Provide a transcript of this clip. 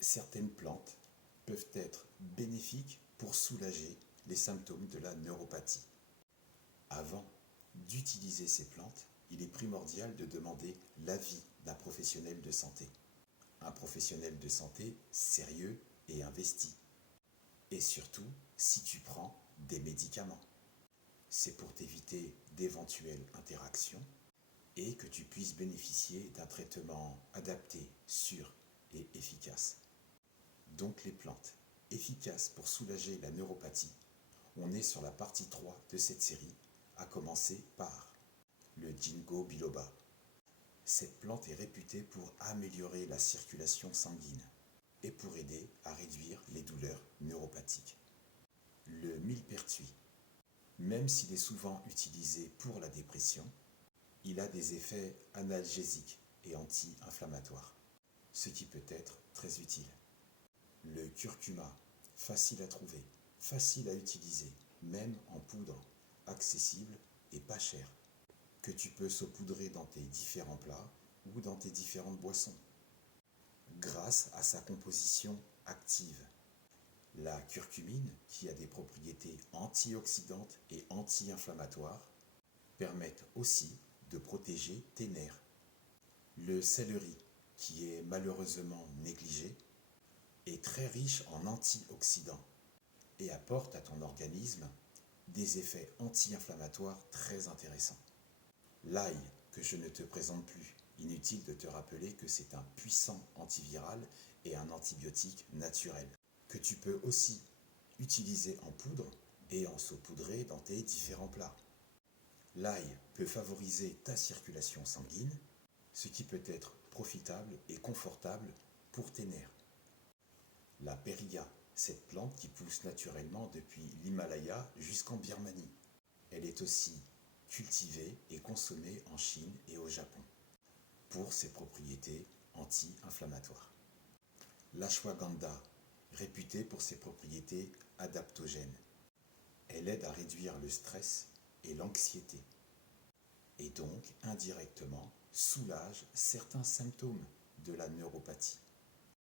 Certaines plantes peuvent être bénéfiques pour soulager les symptômes de la neuropathie. Avant d'utiliser ces plantes, il est primordial de demander l'avis d'un professionnel de santé. Un professionnel de santé sérieux et investi. Et surtout, si tu prends des médicaments. C'est pour t'éviter d'éventuelles interactions et que tu puisses bénéficier d'un traitement adapté, sûr et efficace. Donc les plantes efficaces pour soulager la neuropathie, on est sur la partie 3 de cette série, à commencer par le ginkgo biloba. Cette plante est réputée pour améliorer la circulation sanguine et pour aider à réduire les douleurs neuropathiques. Le millepertuis, même s'il est souvent utilisé pour la dépression, il a des effets analgésiques et anti-inflammatoires, ce qui peut être très utile. Le curcuma, facile à trouver, facile à utiliser, même en poudre, accessible et pas cher, que tu peux saupoudrer dans tes différents plats ou dans tes différentes boissons. Grâce à sa composition active, la curcumine, qui a des propriétés antioxydantes et anti-inflammatoires, permettent aussi de protéger tes nerfs. Le céleri, qui est malheureusement négligé, est très riche en antioxydants et apporte à ton organisme des effets anti-inflammatoires très intéressants. L'ail, que je ne te présente plus, inutile de te rappeler que c'est un puissant antiviral et un antibiotique naturel, que tu peux aussi utiliser en poudre et en saupoudrer dans tes différents plats. L'ail peut favoriser ta circulation sanguine, ce qui peut être profitable et confortable pour tes nerfs. La périlla, cette plante qui pousse naturellement depuis l'Himalaya jusqu'en Birmanie. Elle est aussi cultivée et consommée en Chine et au Japon pour ses propriétés anti-inflammatoires. L'ashwagandha, réputée pour ses propriétés adaptogènes. Elle aide à réduire le stress et l'anxiété et donc indirectement soulage certains symptômes de la neuropathie.